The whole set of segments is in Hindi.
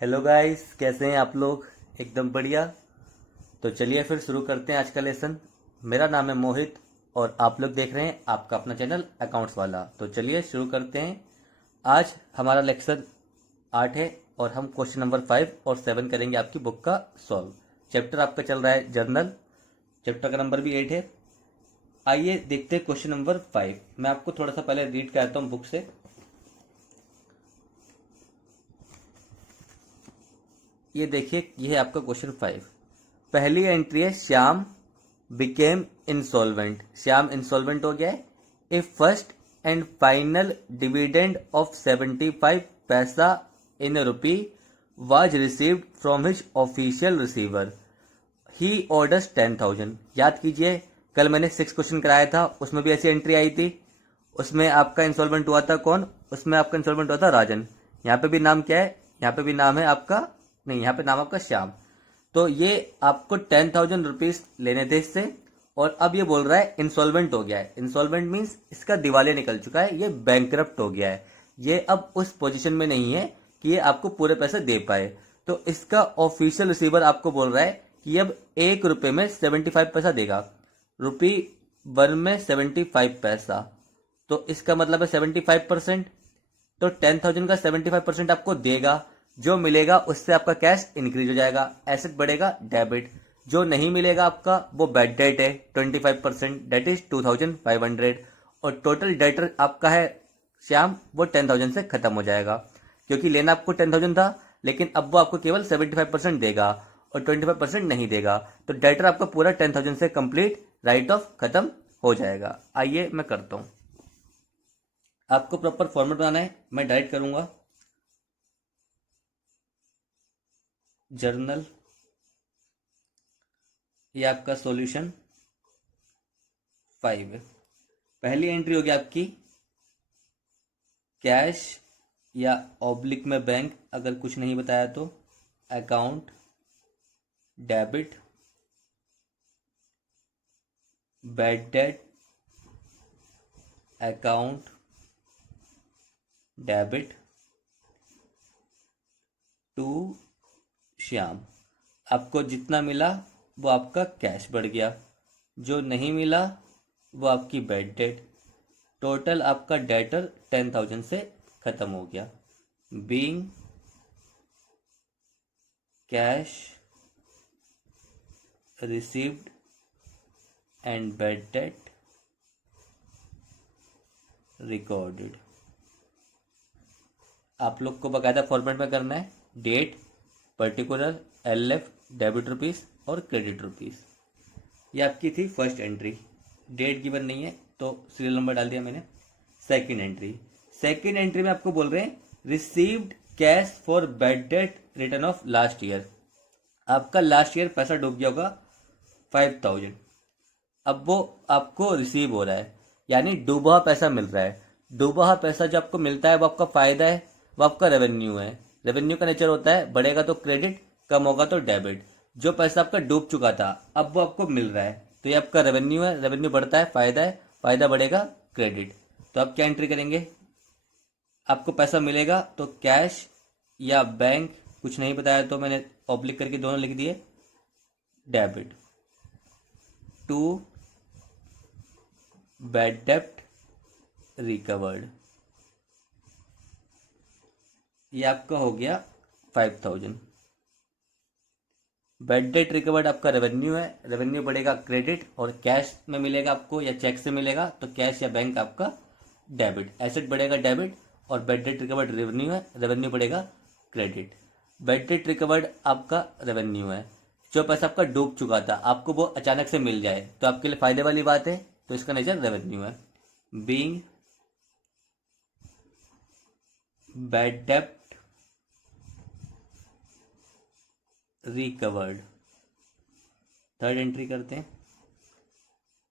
हेलो गाइस, कैसे हैं आप लोग। एकदम बढ़िया। तो चलिए फिर शुरू करते हैं आज का लेसन। मेरा नाम है मोहित और आप लोग देख रहे हैं आपका अपना चैनल अकाउंट्स वाला। तो चलिए शुरू करते हैं। आज हमारा लेक्चर 8 है और हम क्वेश्चन नंबर 5 और 7 करेंगे आपकी बुक का सॉल्व। चैप्टर आपका चल रहा है जर्नल। चैप्टर का नंबर भी 8 है। आइए देखते हैं क्वेश्चन नंबर 5। मैं आपको थोड़ा सा पहले रीड कराता हूँ बुक से। ये देखिए, ये है आपका क्वेश्चन 5। पहली एंट्री है Shyam became insolvent. Shyam insolvent हो गया है। A first and final dividend of 75 paisa in rupee was received from his official receiver. He orders 10,000। याद कीजिए, कल मैंने 6 क्वेश्चन कराया था, उसमें भी ऐसी एंट्री आई थी। उसमें आपका इंसॉल्वेंट हुआ था कौन? उसमें आपका इंसॉल्वेंट हुआ था राजन। यहाँ पे भी नाम क्या है? यहाँ पे भी नाम है आपका, नहीं, यहाँ पे नाम आपका श्याम। तो ये आपको 10,000 रुपीज लेने थे इससे, और अब ये बोल रहा है इंसॉल्वेंट हो गया है। इंसॉल्वेंट मीन्स इसका दिवालिया निकल चुका है, ये बैंकरप्ट हो गया है। ये अब उस पोजीशन में नहीं है कि ये आपको पूरे पैसे दे पाए। तो इसका ऑफिशियल रिसीवर आपको बोल रहा है कि अब 1 रुपए में 75 पैसा देगा। रुपी 1 में 75 पैसा, तो इसका मतलब है 75%। तो 10,000 का 75% आपको देगा। जो मिलेगा उससे आपका कैश इंक्रीज हो जाएगा, एसेट बढ़ेगा, डेबिट। जो नहीं मिलेगा आपका वो बैड डेट है 25%, डेट इज 2,500। और टोटल डेटर आपका है श्याम, वो 10,000 से खत्म हो जाएगा, क्योंकि लेना आपको 10,000 था, लेकिन अब वो आपको केवल 75% देगा और 25% नहीं देगा। तो डेटर आपका पूरा 10,000 से कंप्लीट राइट ऑफ खत्म हो जाएगा। आइए मैं करता हूं। आपको प्रॉपर फॉर्मेट बनाना है, मैं डायरेक्ट करूंगा। जर्नल, ये आपका सॉल्यूशन 5 है। पहली एंट्री होगी आपकी कैश या ऑब्लिक में बैंक, अगर कुछ नहीं बताया तो account debit, bad debt account debit to Shyam. आपको जितना मिला वो आपका कैश बढ़ गया, जो नहीं मिला वो आपकी बैड डेट। टोटल आपका डेटर 10,000 से खत्म हो गया। Being cash received and bad debt recorded. आप लोग को बकायदा फॉर्मेट में करना है। Date, particular, LF, debit rupees और क्रेडिट रुपीस। ये आपकी थी फर्स्ट एंट्री। डेट गिवन नहीं है तो सीरियल नंबर डाल दिया मैंने। सेकंड एंट्री, सेकंड एंट्री में आपको बोल रहे हैं received cash for bad debt return of last year. आपका लास्ट ईयर पैसा डूब गया होगा 5,000। अब वो आपको रिसीव हो रहा है, यानी डूबा हुआ पैसा मिल रहा है। डूबा हुआ पैसा जो आपको मिलता है वो आपका फायदा है, वो आपका रेवेन्यू है। रेवेन्यू का नेचर होता है बढ़ेगा तो क्रेडिट, कम होगा तो डेबिट। जो पैसा आपका डूब चुका था अब वो आपको मिल रहा है, तो ये आपका रेवेन्यू है। रेवेन्यू बढ़ता है, फायदा है, फायदा बढ़ेगा, क्रेडिट। तो आप क्या एंट्री करेंगे? आपको पैसा मिलेगा तो कैश या बैंक, कुछ नहीं बताया तो मैंने ऑब्लिक करके दोनों लिख दिए, डेबिट टू बैड डेप्ट रिकवर्ड। ये आपका हो गया 5,000। बैड डेट रिकवर्ड आपका रेवेन्यू है, रेवेन्यू बढ़ेगा क्रेडिट, और कैश में मिलेगा आपको या चेक से मिलेगा तो कैश या बैंक आपका डेबिट। एसेट बढ़ेगा डेबिट, और बैड डेट रिकवर्ड रेवेन्यू है, रेवेन्यू बढ़ेगा क्रेडिट। बैड डेट रिकवर्ड आपका रेवेन्यू है। जो पैसा आपका डूब चुका था आपको वो अचानक से मिल जाए तो आपके लिए फायदे वाली बात है, तो इसका नेचर रेवेन्यू है। बीइंग बैड डेप्ट रिकवर्ड। थर्ड एंट्री करते हैं।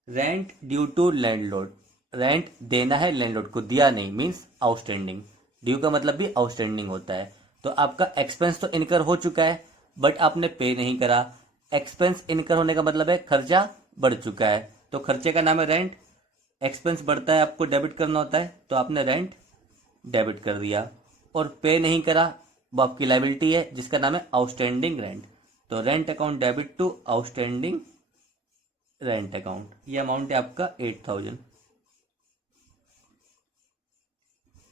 Rent due to landlord. Rent देना है लैंडलॉर्ड को, दिया नहीं मीन्स आउटस्टैंडिंग। ड्यू का मतलब भी आउटस्टैंडिंग होता है। तो आपका एक्सपेंस तो इनकर हो चुका है बट आपने पे नहीं करा। एक्सपेंस इनकर होने का मतलब है खर्चा बढ़ चुका है, तो खर्चे का नाम है रेंट। एक्सपेंस बढ़ता है, आपको डेबिट करना होता है, तो आपने रेंट डेबिट कर दिया। और पे नहीं करा, वो आपकी लाइबिलिटी है जिसका नाम है आउटस्टैंडिंग रेंट। तो rent account debit to outstanding rent account, ये अमाउंट है आपका 8000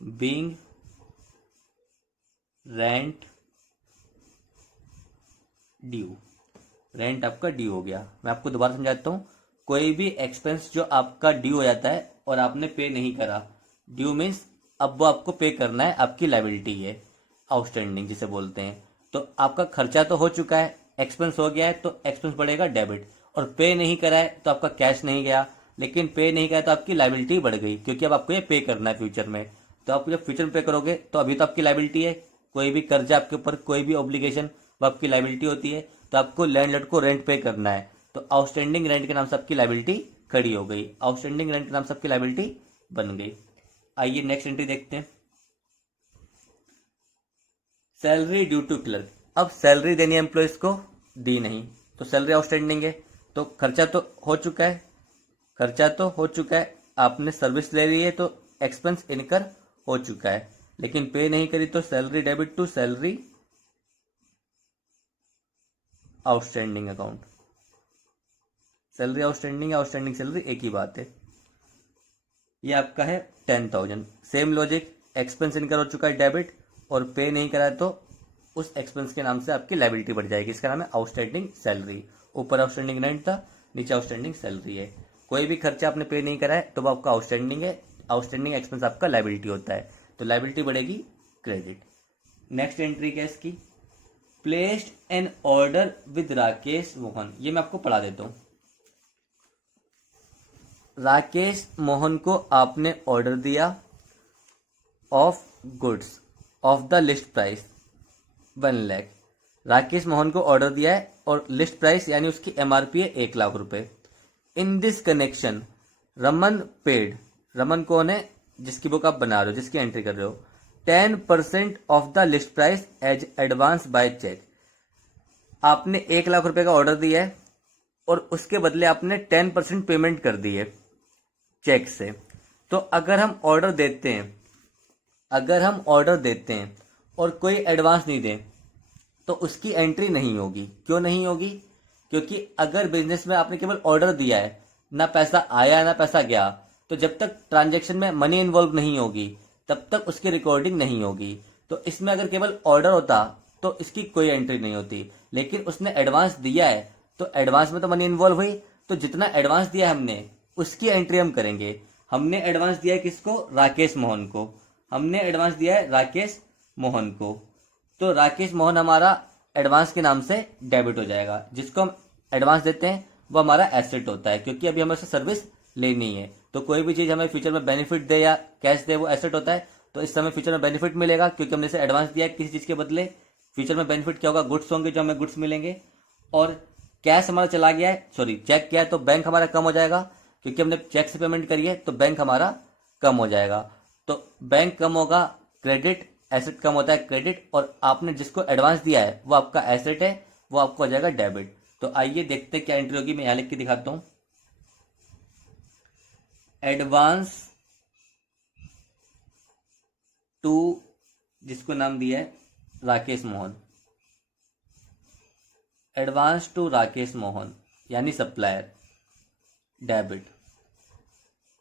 बीइंग रेंट ड्यू। रेंट आपका ड्यू हो गया। मैं आपको दोबारा समझाता हूँ, कोई भी एक्सपेंस जो आपका ड्यू हो जाता है और आपने पे नहीं करा, ड्यू मीन्स अब वो आपको पे करना है, आपकी लाइबिलिटी है, आउटस्टैंडिंग जिसे बोलते हैं। तो आपका खर्चा तो हो चुका है, एक्सपेंस हो गया है, तो एक्सपेंस बढ़ेगा डेबिट, और पे नहीं करा है तो आपका कैश नहीं गया, लेकिन पे नहीं करा तो आपकी लाइबिलिटी बढ़ गई, क्योंकि अब आपको ये पे करना है फ्यूचर में। तो आप जब फ्यूचर में पे करोगे तो अभी तो आपकी लाइबिलिटी है, कोई भी कर्जा आपके ऊपर, कोई भी ऑब्लिगेशन, वो आपकी लाइबिलिटी होती है। तो आपको लैंडलॉर्ड को रेंट पे करना है, तो आउटस्टैंडिंग रेंट के नाम से आपकी लाइबिलिटी खड़ी हो गई, आउटस्टैंडिंग रेंट के नाम से आपकी लाइबिलिटी बन गई। आइए नेक्स्ट एंट्री देखते हैं, सैलरी ड्यू टू क्लर्क। अब सैलरी देनी है एम्प्लॉयज को, दी नहीं, तो सैलरी आउटस्टैंडिंग है, तो खर्चा तो हो चुका है, खर्चा तो हो चुका है, आपने सर्विस ले ली है तो एक्सपेंस इनकर हो चुका है, लेकिन पे नहीं करी तो salary debit to salary outstanding account. Salary outstanding, outstanding salary एक ही बात है। ये आपका है 10000। सेम लॉजिक, एक्सपेंस इनकर हो चुका है डेबिट, और पे नहीं करा तो उस एक्सपेंस के नाम से आपकी लाइबिलिटी बढ़ जाएगी, इसका नाम है आउटस्टैंडिंग सैलरी। ऊपर आउटस्टैंडिंग रेंट था, नीचे आउटस्टैंडिंग सैलरी है। कोई भी खर्चा आपने पे नहीं करा है तो वो आपका आउटस्टैंडिंग है, आउटस्टैंडिंग एक्सपेंस आपका लाइबिलिटी होता है, तो लाइबिलिटी बढ़ेगी क्रेडिट। नेक्स्ट एंट्री क्या है इसकी, placed an order with Rakesh Mohan. ये मैं आपको पढ़ा देता हूं। राकेश मोहन को आपने ऑर्डर दिया of goods of the list price 1 lakh. Rakesh Mohan को ऑर्डर दिया है और लिस्ट प्राइस यानी उसकी एमआरपी है 1 लाख रुपए। In this connection Raman paid, Raman कौन है, जिसकी बुक आप बना रहे हो, जिसकी एंट्री कर रहे हो, 10% off the list price as advance by cheque. आपने 1 लाख रुपए का ऑर्डर दिया है और उसके बदले आपने 10% पेमेंट कर दी है चेक से। तो अगर हम ऑर्डर देते हैं, अगर हम ऑर्डर देते हैं और कोई एडवांस नहीं दे तो उसकी एंट्री नहीं होगी। क्यों नहीं होगी, क्योंकि अगर बिजनेस में आपने केवल ऑर्डर दिया है, ना पैसा आया ना पैसा गया, तो जब तक ट्रांजैक्शन में मनी इन्वॉल्व नहीं होगी तब तक उसकी रिकॉर्डिंग नहीं होगी। तो इसमें अगर केवल ऑर्डर होता तो इसकी कोई एंट्री नहीं होती, लेकिन उसने एडवांस दिया है तो एडवांस में तो मनी इन्वॉल्व हुई, तो जितना एडवांस दिया हमने उसकी एंट्री हम करेंगे। हमने एडवांस दिया है किसको, राकेश मोहन को, हमने एडवांस दिया है राकेश मोहन को, तो राकेश मोहन हमारा एडवांस के नाम से डेबिट हो जाएगा। जिसको हम एडवांस देते हैं वो हमारा एसेट होता है, क्योंकि अभी हमें उससे सर्विस लेनी है। तो कोई भी चीज हमें फ्यूचर में बेनिफिट दे या कैश दे वो एसेट होता है, तो इस समय फ्यूचर में बेनिफिट मिलेगा क्योंकि हमने इसे एडवांस दिया है किसी चीज के बदले। फ्यूचर में बेनिफिट क्या होगा, गुड्स होंगे जो हमें गुड्स मिलेंगे। और कैश हमारा चला गया है, सॉरी चेक किया है, तो बैंक हमारा कम हो जाएगा, क्योंकि हमने चेक से पेमेंट करी है तो बैंक हमारा कम हो जाएगा। तो बैंक कम होगा क्रेडिट, एसेट कम होता है क्रेडिट, और आपने जिसको एडवांस दिया है वो आपका एसेट है, वो आपको हो जाएगा डेबिट। तो आइए देखते हैं क्या एंट्री होगी, मैं यहां लिख के दिखाता हूं। एडवांस टू, जिसको नाम दिया है राकेश मोहन, एडवांस टू राकेश मोहन यानी सप्लायर डेबिट,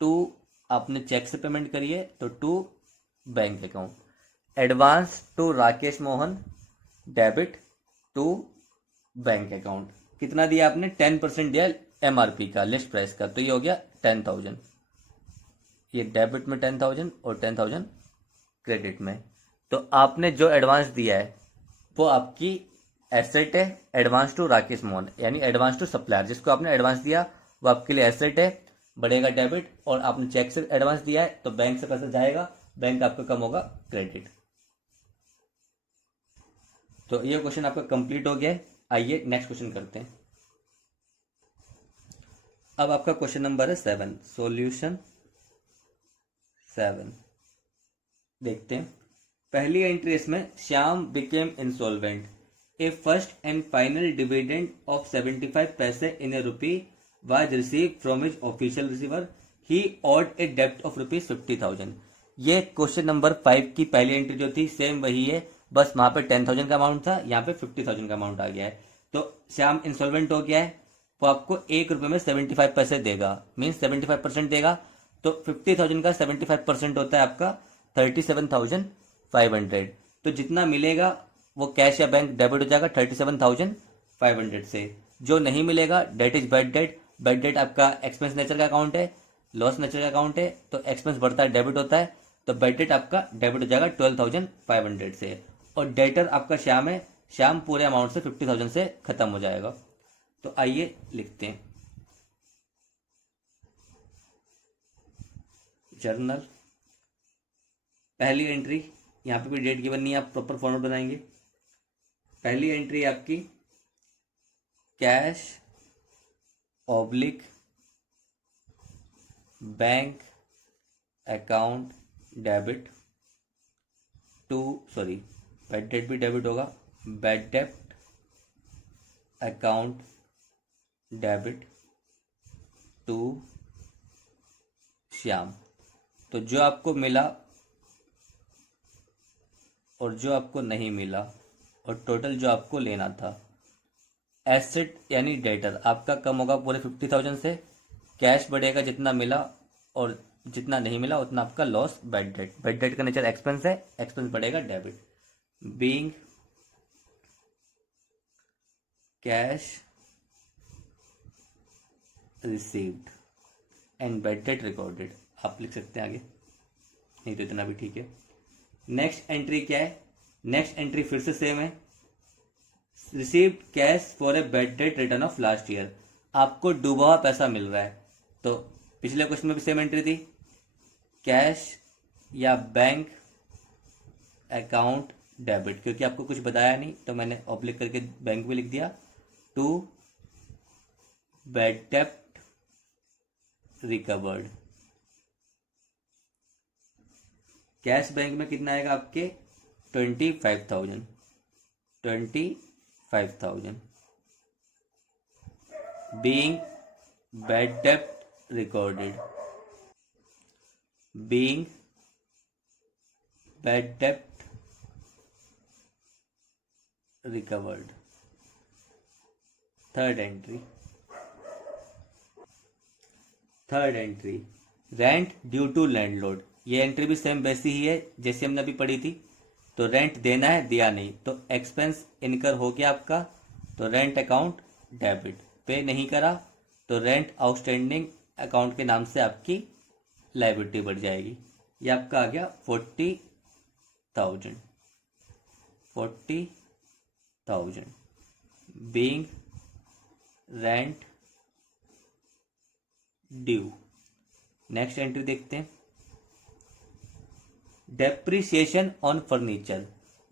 टू आपने चेक से पेमेंट करी है तो to bank account. Advance to Rakesh Mohan debit to bank account. कितना दिया आपने, 10% दिया एमआरपी का, लिस्ट प्राइस का, तो ये हो गया 10,000। ये डेबिट में 10,000 और 10,000 क्रेडिट में। तो आपने जो एडवांस दिया है वो आपकी एसेट है, एडवांस टू राकेश मोहन यानी एडवांस टू सप्लायर, जिसको आपने एडवांस दिया वो आपके लिए एसेट है, बढ़ेगा डेबिट, और आपने चेक से एडवांस दिया है तो बैंक से पैसा जाएगा, बैंक आपका कम होगा क्रेडिट। तो ये क्वेश्चन आपका कंप्लीट हो गया है। आइए नेक्स्ट क्वेश्चन करते हैं। अब आपका क्वेश्चन नंबर है 7, सॉल्यूशन 7 देखते हैं। पहली एंट्री इसमें, Shyam became insolvent, A first and final dividend of 75 पैसे इन ए रुपी was received from his official receiver. He owed a debt of ₹50,000. ये क्वेश्चन नंबर 5 की पहली एंट्री जो थी सेम वही है बस वहाँ पे 10,000 का अमाउंट था, यहाँ पे 50,000 का अमाउंट आ गया है। तो श्याम इंसॉल्वेंट हो गया है, वो आपको 1 रुपये में 75 पैसे देगा, मीन्स 75% देगा। तो 50,000 का 75% होता है आपका 37,500। तो जितना मिलेगा वो कैश या बैंक डेबिट हो जाएगा 37,500 से। जो नहीं मिलेगा debt is bad debt. Bad debt आपका एक्सपेंस नेचर का अकाउंट है, लॉस नेचर का अकाउंट है, तो एक्सपेंस बढ़ता है डेबिट होता है, तो बैड डेट आपका डेबिट हो जाएगा 12,500 से। और डेटर आपका श्याम है, श्याम पूरे अमाउंट से 50,000 से खत्म हो जाएगा। तो आइए लिखते हैं जर्नल। पहली एंट्री, यहाँ पे भी डेट गिवन नहीं है, आप प्रॉपर फॉर्मेट बनाएंगे। पहली एंट्री आपकी cash oblique bank account debit to, sorry bad debt भी डेबिट होगा, bad debt account debit to Shyam. तो जो आपको मिला और जो आपको नहीं मिला और टोटल जो आपको लेना था, एसेट यानी डेटर आपका कम होगा पूरे 50,000 से, कैश बढ़ेगा जितना मिला और जितना नहीं मिला उतना आपका loss bad debt. Bad date का नेचर एक्सपेंस है, एक्सपेंस बढ़ेगा debit. Being cash received and bad debt recorded, आप लिख सकते हैं आगे, नहीं तो इतना भी ठीक है। नेक्स्ट एंट्री क्या है? नेक्स्ट एंट्री फिर से सेम है, received cash for a bad debt return of last year. आपको डूबा हुआ पैसा मिल रहा है, तो पिछले क्वेश्चन में भी सेम एंट्री थी, कैश या बैंक अकाउंट डेबिट, क्योंकि आपको कुछ बताया नहीं तो मैंने ऑब्लिक करके बैंक भी लिख दिया, to bad debt recovered. Cash bank में कितना आएगा आपके 25,000, 25,000। Being bad debt recorded, being bad debt recovered. Third entry, third entry rent due to landlord. ये एंट्री भी सेम वैसी ही है जैसे हमने अभी पढ़ी थी। तो रेंट देना है, दिया नहीं, तो एक्सपेंस इनकर हो गया आपका, तो रेंट अकाउंट डेबिट। पे नहीं करा तो रेंट आउटस्टैंडिंग अकाउंट के नाम से आपकी लायबिलिटी बढ़ जाएगी। ये आपका आ गया 40,000, 40,000 being rent due. Next entry देखते हैं, डेप्रिसिएशन ऑन फर्नीचर।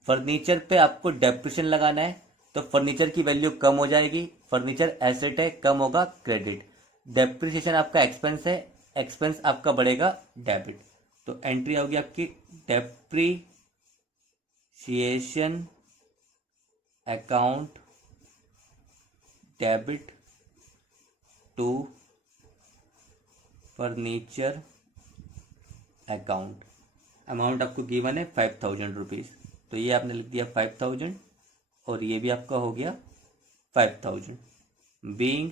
फर्नीचर पे आपको डेप्रिसिएशन लगाना है, तो फर्नीचर की वैल्यू कम हो जाएगी, फर्नीचर एसेट है, कम होगा क्रेडिट। डेप्रिसिएशन आपका एक्सपेंस है, एक्सपेंस आपका बढ़ेगा डेबिट। तो एंट्री होगी आपकी depreciation account debit to furniture account. Amount आपको गिवन है 5,000 रुपीज़, तो ये आपने लिख दिया 5,000 और ये भी आपका हो गया 5,000। Being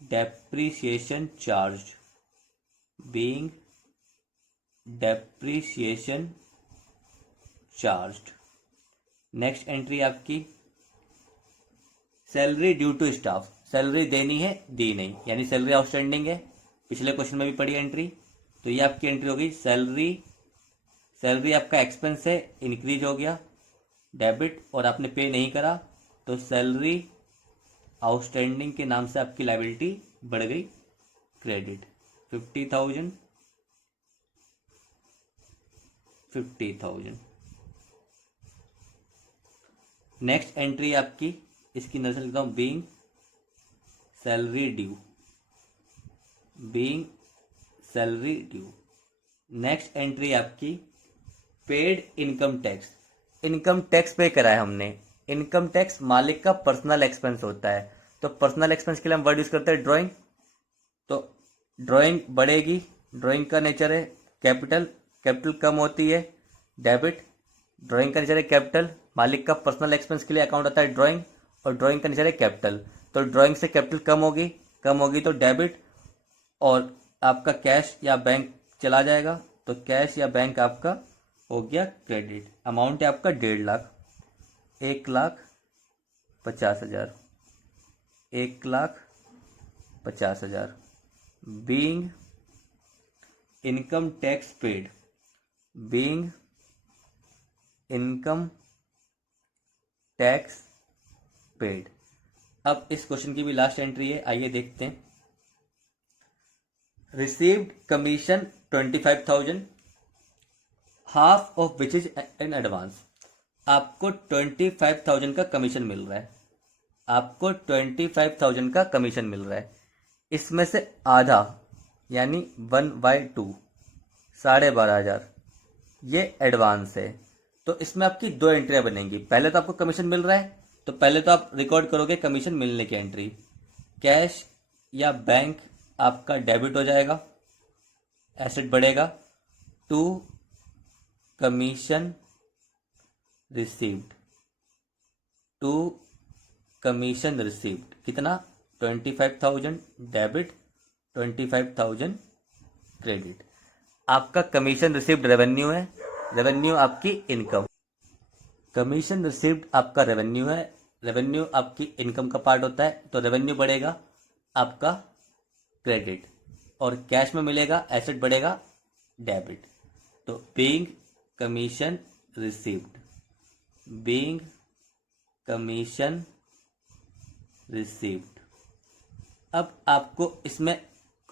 depreciation charge, being depreciation charge. Next entry आपकी salary due to staff. Salary देनी है, दी नहीं, यानी सैलरी आउटस्टैंडिंग है, पिछले क्वेश्चन में भी पड़ी एंट्री। तो ये आपकी एंट्री होगी सैलरी, सैलरी आपका एक्सपेंस है, इंक्रीज हो गया डेबिट, और आपने पे नहीं करा तो सैलरी आउटस्टैंडिंग के नाम से आपकी लायबिलिटी बढ़ गई क्रेडिट। 50,000, 50,000। नेक्स्ट एंट्री आपकी, इसकी नजर लिखता हूं, being salary due, being salary due. Next entry आपकी paid income tax. Income tax pay करा है हमने। इनकम टैक्स मालिक का पर्सनल एक्सपेंस होता है, तो पर्सनल एक्सपेंस के लिए हम वर्ड यूज करते हैं ड्राइंग। तो ड्राइंग बढ़ेगी, ड्राइंग का नेचर है कैपिटल, कैपिटल कम होती है डेबिट, ड्राइंग का नेचर है कैपिटल, मालिक का पर्सनल एक्सपेंस के लिए अकाउंट आता है ड्राइंग, और ड्राइंग का नेचर है कैपिटल। तो ड्राइंग से कैपिटल कम होगी तो डेबिट, और आपका कैश या बैंक चला जाएगा, तो कैश या बैंक आपका हो गया क्रेडिट। अमाउंट है आपका 1,50,000, 1,50,000, 1,50,000। Being income tax paid, being income tax paid. अब इस क्वेश्चन की भी लास्ट एंट्री है, आइए देखते हैं। Received commission 25,000, half of which is in advance. आपको 25,000 का कमीशन मिल रहा है, आपको 25,000 का कमीशन मिल रहा है। इसमें से आधा यानी 1/2 12,500 ये एडवांस है। तो इसमें आपकी दो एंट्रियां बनेंगी। पहले तो आपको कमीशन मिल रहा है, तो पहले तो आप रिकॉर्ड करोगे कमीशन मिलने की एंट्री। कैश या बैंक आपका डेबिट हो जाएगा, एसेट बढ़ेगा। To commission received, to commission received कितना 25,000 डेबिट, 25,000 क्रेडिट। आपका कमीशन रिसीव्ड रेवेन्यू है, रेवेन्यू आपकी इनकम। कमीशन रिसीव्ड आपका रेवेन्यू है, रेवेन्यू आपकी इनकम का पार्ट होता है, तो रेवेन्यू बढ़ेगा आपका क्रेडिट, और कैश में मिलेगा एसेट बढ़ेगा डेबिट। तो being commission received, being commission received. अब आपको इसमें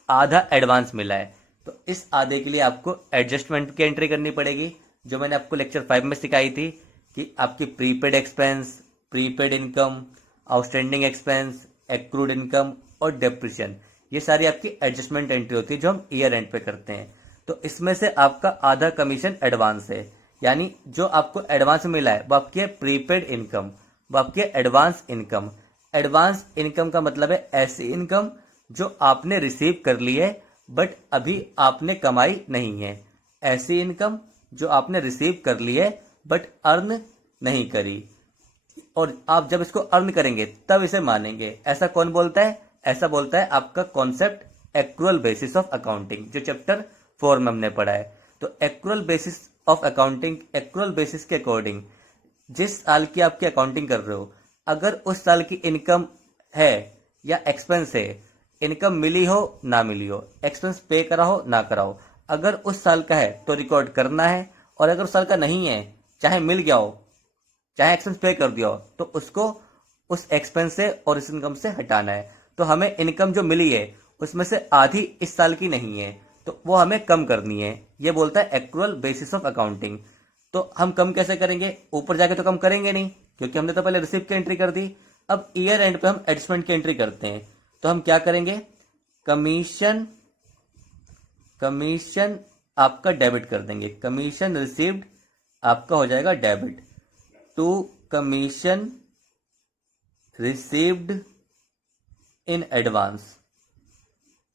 आधा एडवांस मिला है, तो इस आधे के लिए आपको एडजस्टमेंट की एंट्री करनी पड़ेगी, जो मैंने आपको लेक्चर 5 में सिखाई थी कि आपकी prepaid expense, prepaid income, outstanding expense, accrued income और डेप्रिसिएशन, ये सारी आपकी एडजस्टमेंट एंट्री होती है जो हम ईयर एंड पे करते हैं। तो इसमें से आपका आधा कमीशन एडवांस है, यानी जो आपको एडवांस मिला है वो आपकी है प्रीपेड इनकम, वो आपकी है एडवांस इनकम। एडवांस इनकम का मतलब है ऐसी इनकम जो आपने रिसीव कर ली है बट अभी आपने कमाई नहीं है, ऐसी इनकम जो आपने रिसीव कर ली है बट अर्न नहीं करी, और आप जब इसको अर्न करेंगे तब इसे मानेंगे। ऐसा कौन बोलता है? ऐसा बोलता है आपका concept accrual basis of accounting, जो चैप्टर 4 में हमने पढ़ा है। तो accrual basis of accounting, accrual basis के अकॉर्डिंग जिस साल की आपकी अकाउंटिंग कर रहे हो, अगर उस साल की इनकम है या एक्सपेंस है, इनकम मिली हो ना मिली हो, एक्सपेंस पे करा हो ना करा हो, अगर उस साल का है तो रिकॉर्ड करना है, और अगर उस साल का नहीं है, चाहे मिल गया हो चाहे एक्सपेंस पे कर दिया हो, तो उसको उस एक्सपेंस से और इस इनकम से हटाना है। तो हमें इनकम जो मिली है उसमें से आधी इस साल की नहीं है, तो वो हमें कम करनी है। ये बोलता है एक्रूअल बेसिस ऑफ अकाउंटिंग। तो हम कम कैसे करेंगे? ऊपर जाके तो कम करेंगे नहीं, क्योंकि हमने तो पहले रिसीप्ट की एंट्री कर दी। अब ईयर एंड पे हम एडजस्टमेंट की एंट्री करते हैं। तो हम क्या करेंगे? कमीशन, कमीशन आपका डेबिट कर देंगे, कमीशन रिसीव्ड आपका हो जाएगा debit. To commission received in advance,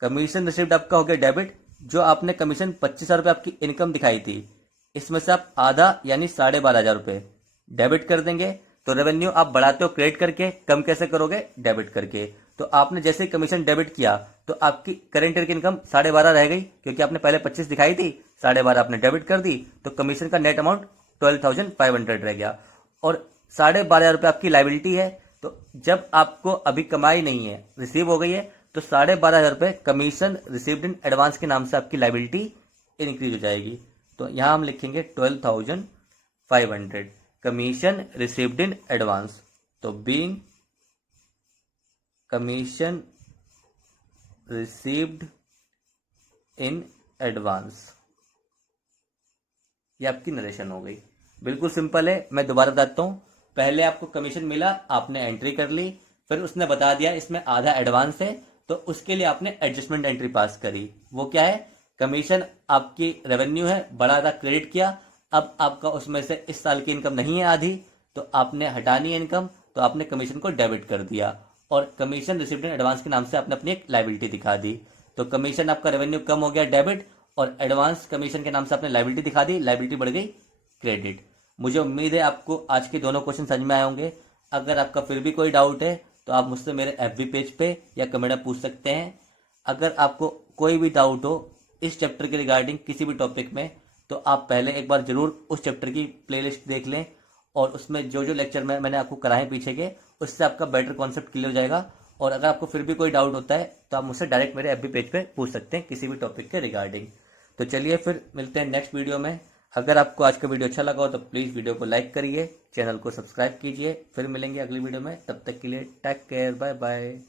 commission received आपका हो गया डेबिट। जो आपने कमीशन 25,000 रुपये आपकी इनकम दिखाई थी, इसमें से आप आधा यानी 12,500 रुपये डेबिट कर देंगे। तो रेवेन्यू आप बढ़ाते हो क्रेडिट करके, कम कैसे करोगे? डेबिट करके। तो आपने जैसे ही कमीशन डेबिट किया तो आपकी करेंट ईयर की इनकम 12,500 रह गई, क्योंकि आपने पहले 25 दिखाई थी, 12,500 आपने डेबिट कर दी, तो कमीशन का नेट अमाउंट 12,500 रह गया। और 12,500 रुपये आपकी लाइबिलिटी है। तो जब आपको अभी कमाई नहीं है, रिसीव हो गई है, तो 12,500 रुपये कमीशन रिसीव्ड इन एडवांस के नाम से आपकी लाइबिलिटी इंक्रीज हो जाएगी। तो यहां हम लिखेंगे 12,500 कमीशन रिसीव्ड इन एडवांस। तो being commission received in advance, ये आपकी नरेशन हो गई। बिल्कुल सिंपल है, मैं दोबारा बताता हूं। पहले आपको कमीशन मिला, आपने एंट्री कर ली, फिर उसने बता दिया इसमें आधा एडवांस है, तो उसके लिए आपने एडजस्टमेंट एंट्री पास करी। वो क्या है? कमीशन आपकी रेवेन्यू है, बड़ा आधा क्रेडिट किया। अब आपका उसमें से इस साल की इनकम नहीं है आधी, तो आपने हटानी है इनकम, तो आपने कमीशन को डेबिट कर दिया, और कमीशन रिसीव्ड इन एडवांस के नाम से आपने अपनी एक लाइबिलिटी दिखा दी। तो कमीशन आपका रेवेन्यू कम हो गया डेबिट, और एडवांस कमीशन के नाम से आपने लाइबिलिटी दिखा दी, लाइबिलिटी बढ़ गई क्रेडिट। मुझे उम्मीद है आपको आज के दोनों क्वेश्चन समझ में आए होंगे। अगर आपका फिर भी कोई डाउट है तो आप मुझसे मेरे एफबी पेज पे या कमेंट में पूछ सकते हैं। अगर आपको कोई भी डाउट हो इस चैप्टर के रिगार्डिंग किसी भी टॉपिक में, तो आप पहले एक बार जरूर उस चैप्टर की प्लेलिस्ट देख लें और उसमें जो जो लेक्चर मैंने आपको कराए पीछे के, उससे आपका बेटर कॉन्सेप्ट क्लियर हो जाएगा। और अगर आपको फिर भी कोई डाउट होता है तो आप मुझसे डायरेक्ट मेरे एफबी पेज पे पूछ सकते हैं किसी भी टॉपिक के रिगार्डिंग। तो चलिए फिर मिलते हैं नेक्स्ट वीडियो में। अगर आपको आज का वीडियो अच्छा लगा हो तो प्लीज़ वीडियो को लाइक करिए, चैनल को सब्सक्राइब कीजिए। फिर मिलेंगे अगली वीडियो में, तब तक के लिए टेक केयर, बाय बाय।